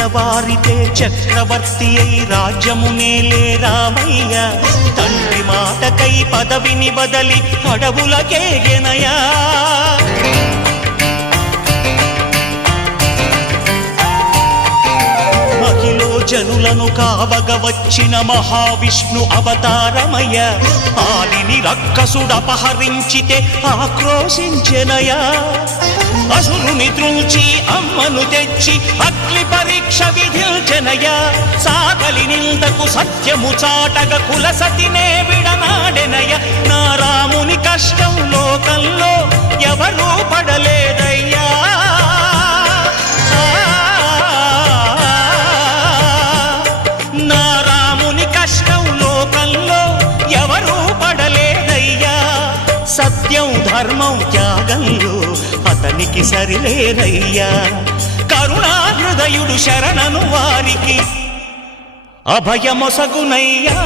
తెల్లవారితే చక్రవర్తి అయి రాజ్యమునేలే రామయ్య తండ్రి మాటకై పదవిని బదలి అడవులకేగెనయా మహిలో జనులను కావగ వచ్చిన మహావిష్ణు అవతారమయ్య ఆలిని రక్కసుడపహరించితే ఆక్రోశించెనయా అసురుని త్రుంచి అమ్మను తెచ్చి అగ్ని పరీక్ష విధించెనయా సాగలి నిందకు సత్యము చాటగ కులసతినే విడనాడెనయ నా రాముని కష్టం లోకంలో ఎవరూ పడలేదయ్యా నా రాముని కష్టం లోకంలో ఎవరూ పడలేదయ్యా సత్యం ధర్మం త్యాగంలో అతనికి సరిలేరయ్యా కరుణా హృదయుడు శరణను వారికి అభయమొసగునయ్యా